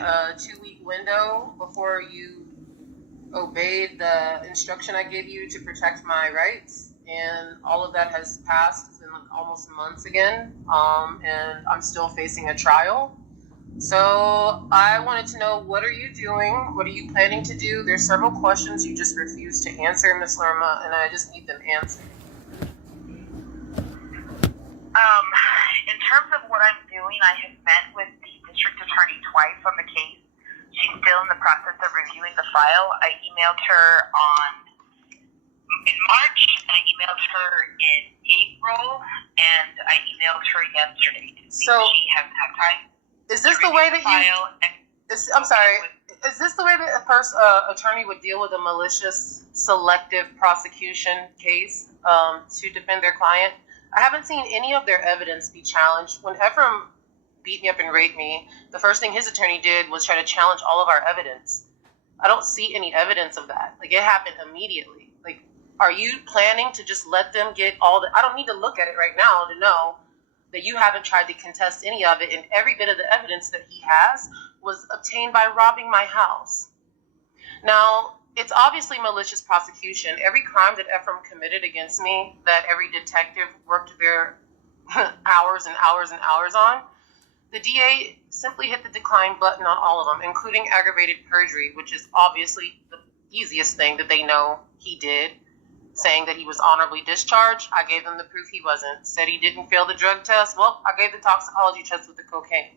a 2-week window before you obeyed the instruction I gave you to protect my rights, and all of that has passed. It's been like almost months again, and I'm still facing a trial. So I wanted to know, what are you doing? What are you planning to do? There's several questions you just refused to answer, Ms. Lerma, and I just need them answered. In terms of what I'm doing, I have met with the district attorney twice on the case. She's still in the process of reviewing the file. I emailed her in March, I emailed her in April, and I emailed her yesterday to see if she has had time. Is this the way that I'm sorry. Is this the way that a attorney would deal with a malicious selective prosecution case to defend their client? I haven't seen any of their evidence be challenged. When Ephraim beat me up and raped me, the first thing his attorney did was try to challenge all of our evidence. I don't see any evidence of that. Like, it happened immediately. Like, are you planning to just let them get all the... I don't need to look at it right now to know that you haven't tried to contest any of it, and every bit of the evidence that he has was obtained by robbing my house. Now, it's obviously malicious prosecution. Every crime that Ephraim committed against me, that every detective worked their hours and hours and hours on, the DA simply hit the decline button on all of them, including aggravated perjury, which is obviously the easiest thing that they know he did, saying that he was honorably discharged. I gave them the proof he wasn't. Said he didn't fail the drug test. Well, I gave the toxicology test with the cocaine.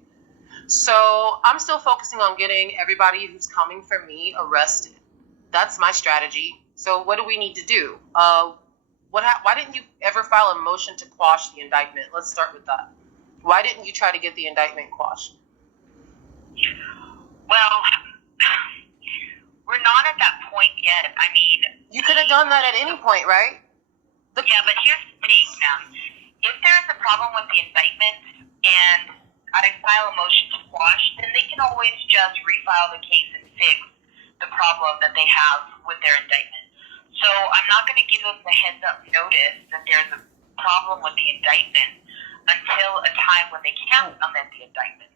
So I'm still focusing on getting everybody who's coming for me arrested. That's my strategy. So what do we need to do? Why didn't you ever file a motion to quash the indictment? Let's start with that. Why didn't you try to get the indictment quashed? Well, we're not at that point yet. I mean... You could have done that at any point, right? Yeah, but here's the thing, ma'am. If there's a problem with the indictment and I file a motion to quash, then they can always just refile the case and fix the problem that they have with their indictment. So I'm not going to give them the heads-up notice that there's a problem with the indictment until a time when they can amend the indictment,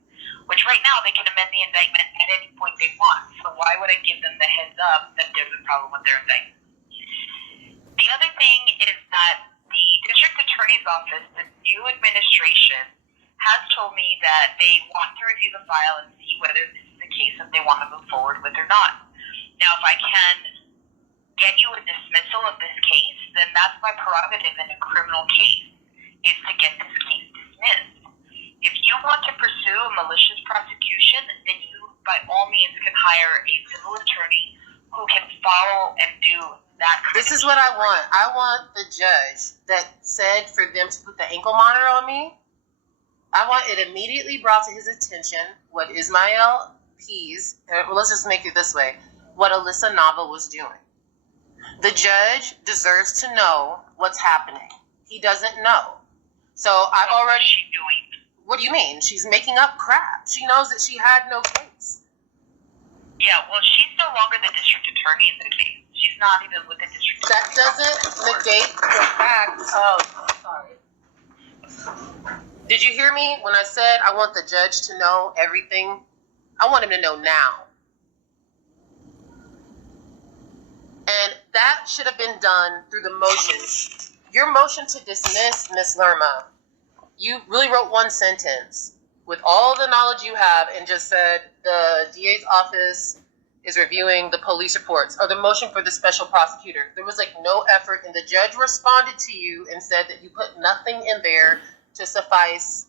which right now they can amend the indictment at any point they want. So why would I give them the heads up that there's a problem with their indictment? The other thing is that the district attorney's office, the new administration, has told me that they want to review the file and see whether this is a case that they want to move forward with or not. Now, if I can get you a dismissal of this case, then that's my prerogative in a criminal case, is to get this case dismissed. If you want to pursue a malicious prosecution, then you, by all means, can hire a civil attorney who can follow and do that. This is what I want. I want the judge that said for them to put the ankle monitor on me. I want it immediately brought to his attention what Ismael P's, let's just make it this way, what Alyssa Nava was doing. The judge deserves to know what's happening. He doesn't know. So I've already... What's she doing? What do you mean? She's making up crap. She knows that she had no case. Yeah, well, she's no longer the district attorney in the case. She's not even with the district attorney. That doesn't negate the fact of... Sorry. Did you hear me when I said I want the judge to know everything? I want him to know now. And that should have been done through the motion. Your motion to dismiss, Ms. Lerma, you really wrote one sentence with all the knowledge you have and just said the DA's office is reviewing the police reports, or the motion for the special prosecutor. There was like no effort, and the judge responded to you and said that you put nothing in there to suffice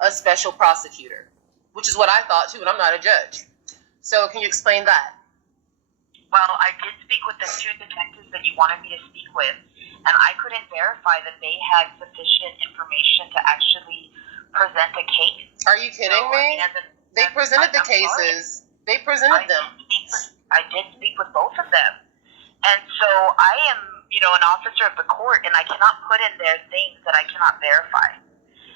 a special prosecutor, which is what I thought too, and I'm not a judge. So can you explain that? Well, I did speak with the two detectives that you wanted me to speak with, and I couldn't verify that they had sufficient information to actually present a case. Are you kidding me? They presented the cases. They presented them. I did speak with both of them. And so I am, an officer of the court, and I cannot put in there things that I cannot verify.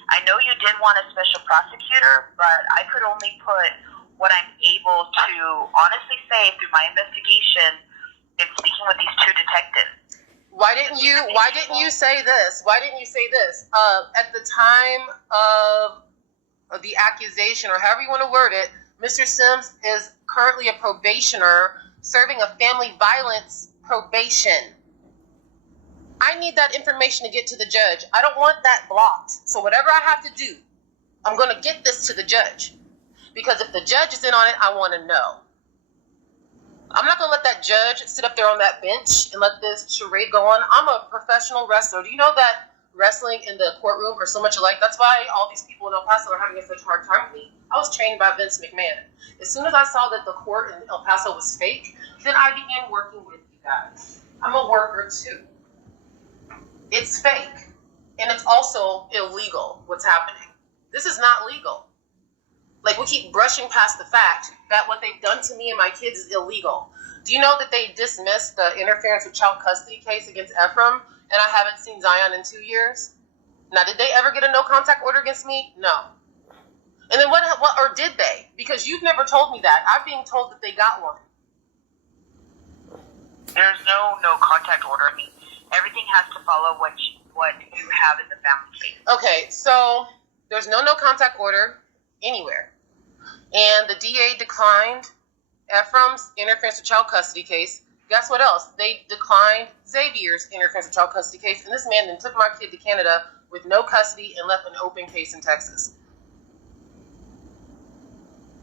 I know you did want a special prosecutor, but I could only put what I'm able to honestly say through my investigation in speaking with these two detectives. Why didn't you say this? At the time of the accusation, or however you want to word it, Mr. Sims is currently a probationer serving a family violence probation. I need that information to get to the judge. I don't want that blocked. So whatever I have to do, I'm going to get this to the judge. Because if the judge is in on it, I want to know. I'm not going to let that judge sit up there on that bench and let this charade go on. I'm a professional wrestler. Do you know that wrestling in the courtroom are so much alike? That's why all these people in El Paso are having a such hard time with me. I was trained by Vince McMahon. As soon as I saw that the court in El Paso was fake, then I began working with you guys. I'm a worker too. It's fake. And it's also illegal what's happening. This is not legal. Like, we keep brushing past the fact that what they've done to me and my kids is illegal. Do you know that they dismissed the interference with child custody case against Ephraim, and I haven't seen Zion in 2 years? Now, did they ever get a no-contact order against me? No. And then what, or did they? Because you've never told me that. I'm being told that they got one. There's no contact order. I mean, everything has to follow what you have in the family case. Okay, so there's no contact order anywhere. And the DA declined Ephraim's interference with child custody case. Guess what else? They declined Xavier's interference with child custody case. And this man then took my kid to Canada with no custody and left an open case in Texas.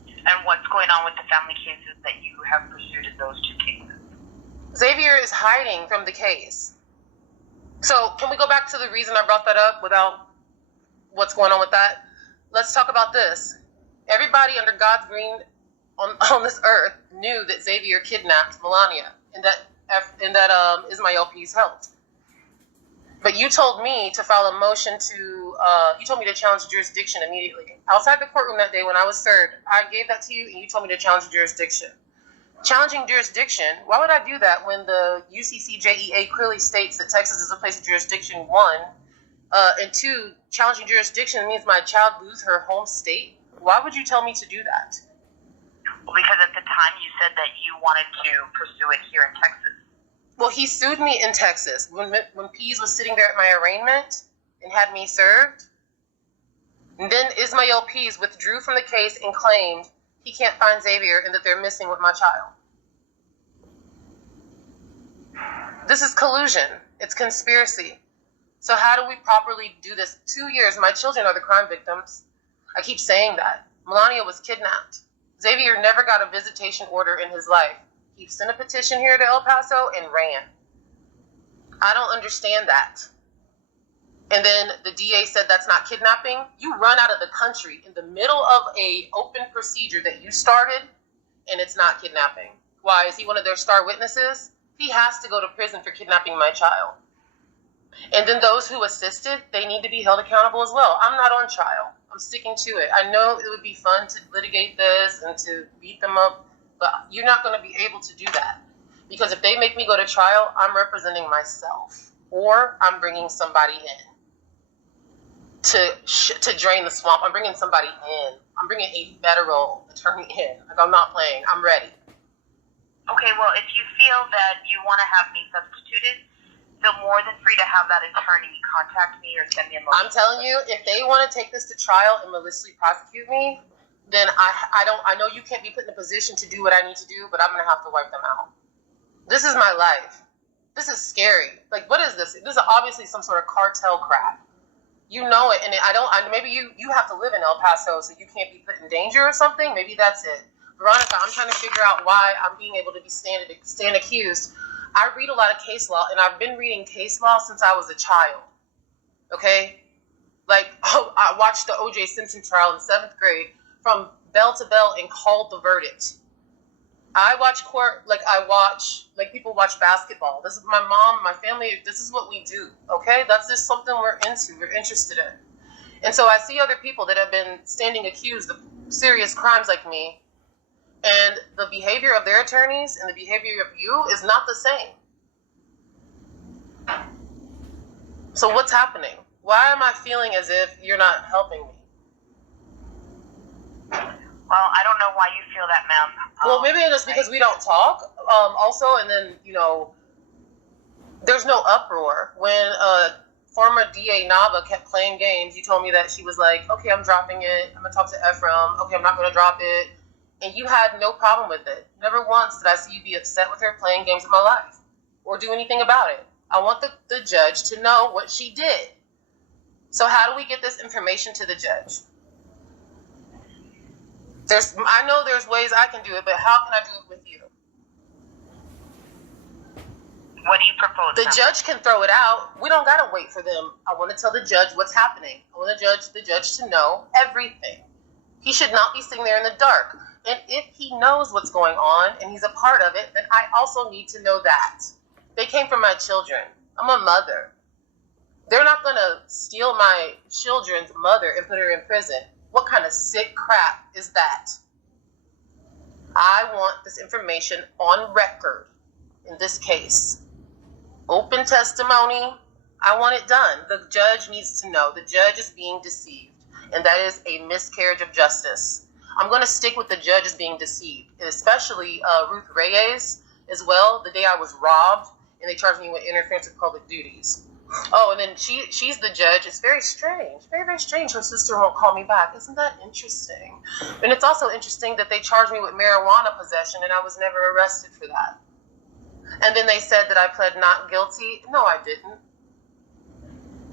And what's going on with the family cases that you have pursued in those two cases? Xavier is hiding from the case. So can we go back to the reason I brought that up without what's going on with that? Let's talk about this. Everybody under God's green on this earth knew that Xavier kidnapped Melania and that Ismael P's helped. But you told me to file a motion you told me to challenge jurisdiction immediately. Outside the courtroom that day when I was served, I gave that to you and you told me to challenge jurisdiction. Challenging jurisdiction, why would I do that when the UCCJEA clearly states that Texas is a place of jurisdiction, 1, and 2, challenging jurisdiction means my child lose her home state? Why would you tell me to do that? Well, because at the time you said that you wanted to pursue it here in Texas. Well, he sued me in Texas when Pease was sitting there at my arraignment and had me served. And then Ismael Pease withdrew from the case and claimed he can't find Xavier and that they're missing with my child. This is collusion. It's conspiracy. So how do we properly do this? 2 years, my children are the crime victims. I keep saying that. Melania was kidnapped. Xavier never got a visitation order in his life. He sent a petition here to El Paso and ran. I don't understand that. And then the DA said that's not kidnapping. You run out of the country in the middle of a open procedure that you started, and it's not kidnapping. Why? Is he one of their star witnesses? He has to go to prison for kidnapping my child. And then those who assisted, they need to be held accountable as well. I'm not on trial. I'm sticking to it. I know it would be fun to litigate this and to beat them up, but you're not going to be able to do that. Because if they make me go to trial, I'm representing myself. Or I'm bringing somebody in to drain the swamp. I'm bringing somebody in. I'm bringing a federal attorney in. Like, I'm not playing. I'm ready. Okay, well, if you feel that you want to have me substituted, feel more than free to have that attorney contact me or send me a motion. I'm telling you, if they want to take this to trial and maliciously prosecute me, then I know you can't be put in a position to do what I need to do, but I'm going to have to wipe them out. This is my life. This is scary. Like, what is this? This is obviously some sort of cartel crap. You know it, and maybe you have to live in El Paso, so you can't be put in danger or something. Maybe that's it. Veronica, I'm trying to figure out why I'm being able to be stand accused. I read a lot of case law, and I've been reading case law since I was a child. Okay? Like, I watched the O.J. Simpson trial in 7th grade from bell to bell and called the verdict. I watch court like people watch basketball. This is my mom, my family. This is what we do. Okay? That's just something we're into. We're interested in. And so I see other people that have been standing accused of serious crimes like me, and the behavior of their attorneys and the behavior of you is not the same. So what's happening? Why am I feeling as if you're not helping me? Well, I don't know why you feel that, ma'am. Well, maybe it's because we don't talk. Also, and then, there's no uproar. When former DA Nava kept playing games, you told me that she was like, okay, I'm dropping it. I'm going to talk to Ephraim. Okay, I'm not going to drop it. and you had no problem with it. Never once did I see you be upset with her playing games with my life or do anything about it. I want the judge to know what she did. So how do we get this information to the judge? I know there's ways I can do it, but how can I do it with you? What do you propose? The judge can throw it out. We don't got to wait for them. I want to tell the judge what's happening. I want the judge to know everything. He should not be sitting there in the dark. And if he knows what's going on and he's a part of it, then I also need to know that. They came from my children. I'm a mother. They're not going to steal my children's mother and put her in prison. What kind of sick crap is that? I want this information on record in this case. Open testimony. I want it done. The judge needs to know. The judge is being deceived, and that is a miscarriage of justice. I'm going to stick with the judge as being deceived, especially Ruth Reyes as well. The day I was robbed, and they charged me with interference with public duties. Oh, and then she's the judge. It's very strange. Very, very strange. Her sister won't call me back. Isn't that interesting? And it's also interesting that they charged me with marijuana possession, and I was never arrested for that. And then they said that I pled not guilty. No, I didn't.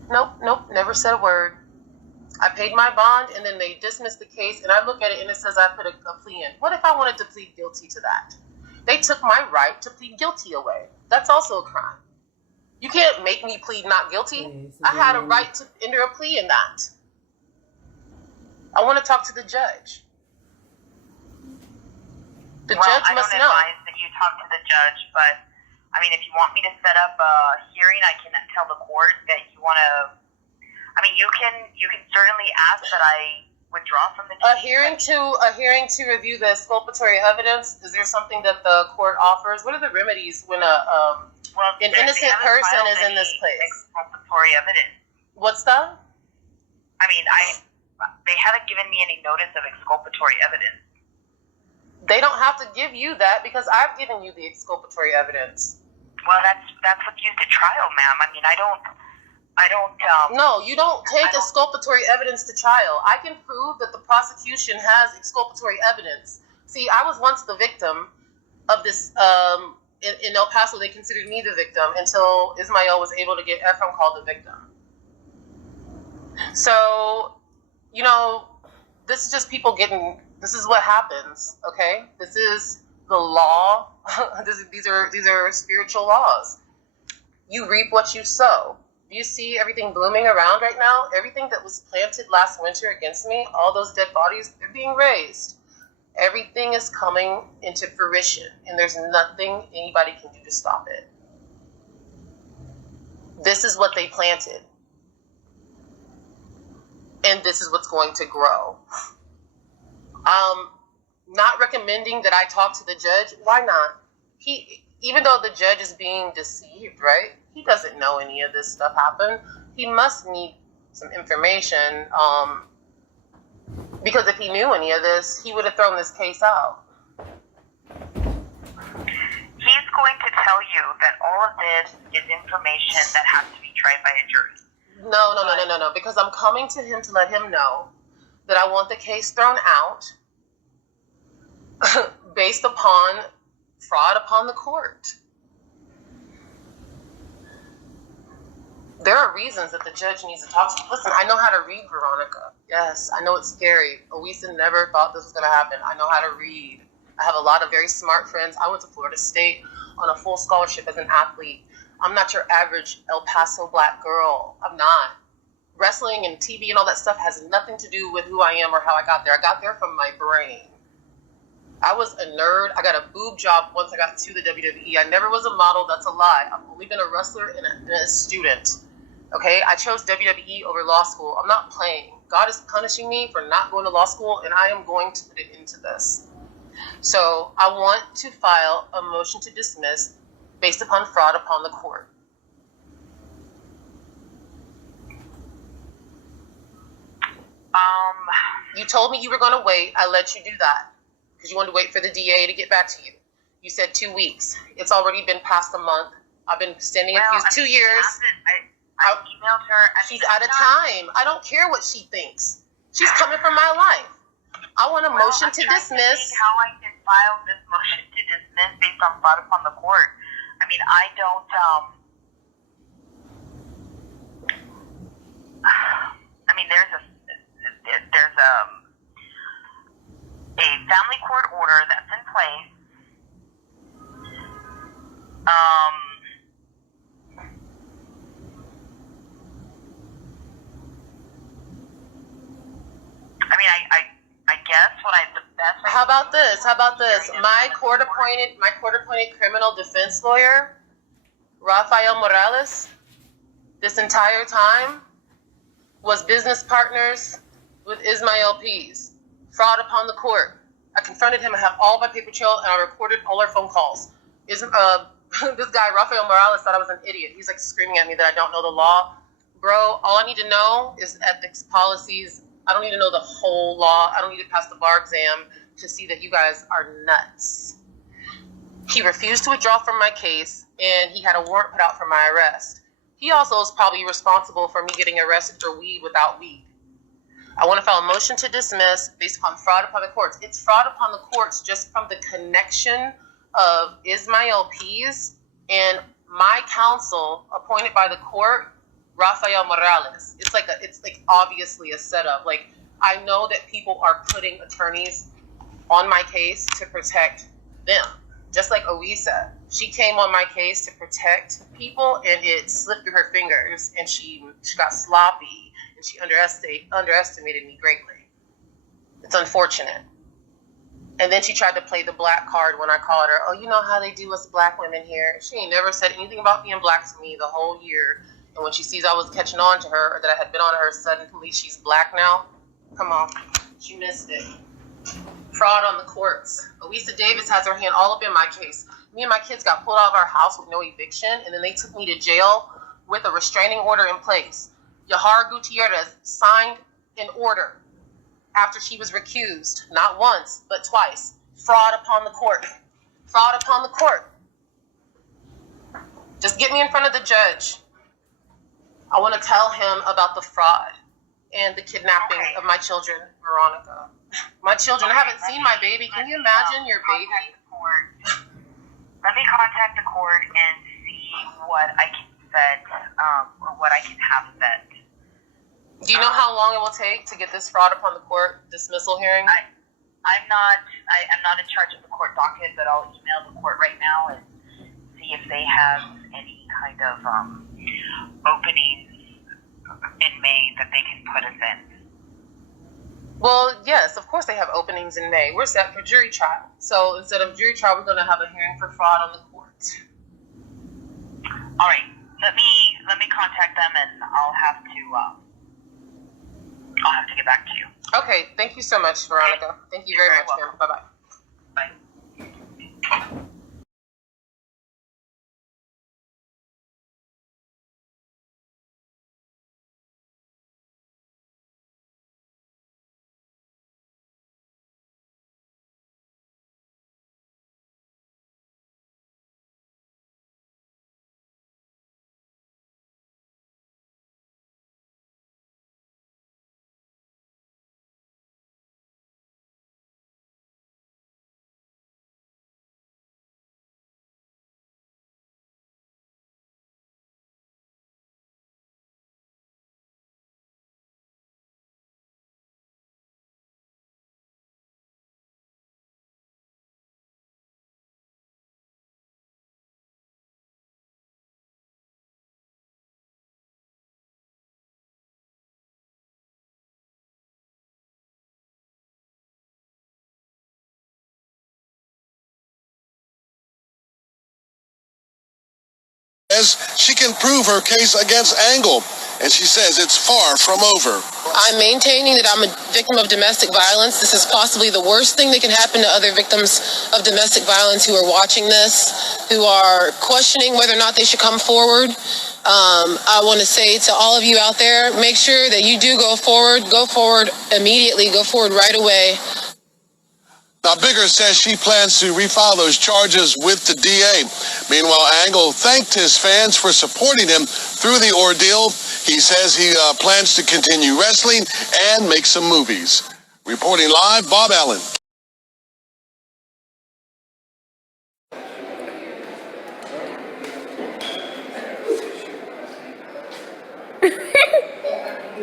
Nope, never said a word. I paid my bond, and then they dismissed the case, and I look at it, and it says I put a plea in. What if I wanted to plead guilty to that? They took my right to plead guilty away. That's also a crime. You can't make me plead not guilty. I had a right to enter a plea in that. I want to talk to the judge. The judge must know. I don't advise that you talk to the judge, but I mean, if you want me to set up a hearing, I can tell the court that you want to. I mean, you can certainly ask that I withdraw from the case. A hearing to review the exculpatory evidence. Is there something that the court offers? What are the remedies when an innocent person is in this place? Exculpatory evidence. What's that? I mean, they haven't given me any notice of exculpatory evidence. They don't have to give you that because I've given you the exculpatory evidence. Well, that's what's used at trial, ma'am. I mean, I don't. No, you don't take exculpatory evidence to trial. I can prove that the prosecution has exculpatory evidence. See, I was once the victim of this. In El Paso, they considered me the victim until Ismael was able to get Ephraim called the victim. So, this is just people getting. This is what happens. Okay, this is the law. These are spiritual laws. You reap what you sow. Do you see everything blooming around right now? Everything that was planted last winter against me, all those dead bodies, they're being raised. Everything is coming into fruition, and there's nothing anybody can do to stop it. This is what they planted. And this is what's going to grow. Not recommending that I talk to the judge. Why not? Even though the judge is being deceived, right? He doesn't know any of this stuff happened. He must need some information. Because if he knew any of this, he would have thrown this case out. He's going to tell you that all of this is information that has to be tried by a jury. No. Because I'm coming to him to let him know that I want the case thrown out based upon fraud upon the court. There are reasons that the judge needs to talk to. Listen, I know how to read, Veronica. Yes, I know it's scary. Owisa never thought this was going to happen. I know how to read. I have a lot of very smart friends. I went to Florida State on a full scholarship as an athlete. I'm not your average El Paso black girl. I'm not. Wrestling and TV and all that stuff has nothing to do with who I am or how I got there. I got there from my brain. I was a nerd. I got a boob job once I got to the WWE. I never was a model. That's a lie. I've only been a wrestler and a student. Okay? I chose WWE over law school. I'm not playing. God is punishing me for not going to law school, and I am going to put it into this. So I want to file a motion to dismiss based upon fraud upon the court. You told me you were going to wait. I let you do that because you wanted to wait for the DA to get back to you. You said 2 weeks. It's already been past a month. I've been standing accused 2 years. I emailed her. She's out of time. I don't care what she thinks. She's coming for my life. I want a motion to dismiss. How I can file this motion to dismiss based on fraud upon the court. I mean, I don't. I mean, there's a family court order that's in place. I mean, I guess the best. How about this? My court appointed criminal defense lawyer, Rafael Morales, this entire time was business partners with Ismael P's. Fraud upon the court. I confronted him. I have all my paper trail, and I recorded all our phone calls. This guy, Rafael Morales, thought I was an idiot. He's like screaming at me that I don't know the law. Bro, all I need to know is ethics policies. I don't need to know the whole law. I don't need to pass the bar exam to see that you guys are nuts. He refused to withdraw from my case, and he had a warrant put out for my arrest. He also is probably responsible for me getting arrested for weed without weed. I want to file a motion to dismiss based upon fraud upon the courts. It's fraud upon the courts just from the connection of Ismael P's and my counsel appointed by the court, Rafael Morales. It's like obviously a setup. Like, I know that people are putting attorneys on my case to protect them. Just like Oisa, she came on my case to protect people, and it slipped through her fingers, and she got sloppy, and she underestimated me greatly. It's unfortunate. And then she tried to play the black card when I called her. Oh, you know how they do us black women here. She ain't never said anything about being black to me the whole year. And when she sees I was catching on to her, or that I had been on her, suddenly she's black now. Come on, she missed it. Fraud on the courts. Oisa Davis has her hand all up in my case. Me and my kids got pulled out of our house with no eviction, and then they took me to jail with a restraining order in place. Yahara Gutierrez signed an order after she was recused, not once, but twice. Fraud upon the court. Fraud upon the court. Just get me in front of the judge. I want to tell him about the fraud and the kidnapping of my children, Veronica. My children, I haven't seen my baby. Can you imagine your baby? Let me contact the court and see what I can set, or what I can have set. Do you know how long it will take to get this fraud upon the court dismissal hearing? I'm not in charge of the court docket, but I'll email the court right now and see if they have any kind of openings in May that they can put us in. Well, yes, of course they have openings in May. We're set for jury trial. So instead of jury trial, we're going to have a hearing for fraud on the court. All right. Let me contact them, and I'll have to get back to you. Okay. Thank you so much, Veronica. Okay. Thank you very much, ma'am. Bye-bye. Bye. She can prove her case against Angle, and she says it's far from over. I'm maintaining that I'm a victim of domestic violence. This is possibly the worst thing that can happen to other victims of domestic violence who are watching this, who are questioning whether or not they should come forward. I want to say to all of you out there, make sure that you do go forward immediately, go forward right away. Now, Bigger says she plans to refile those charges with the DA. Meanwhile, Angle thanked his fans for supporting him through the ordeal. He says he plans to continue wrestling and make some movies. Reporting live, Bob Allen.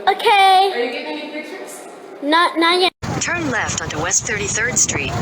Okay. Are you giving me pictures? Not yet. Turn left onto West 33rd Street.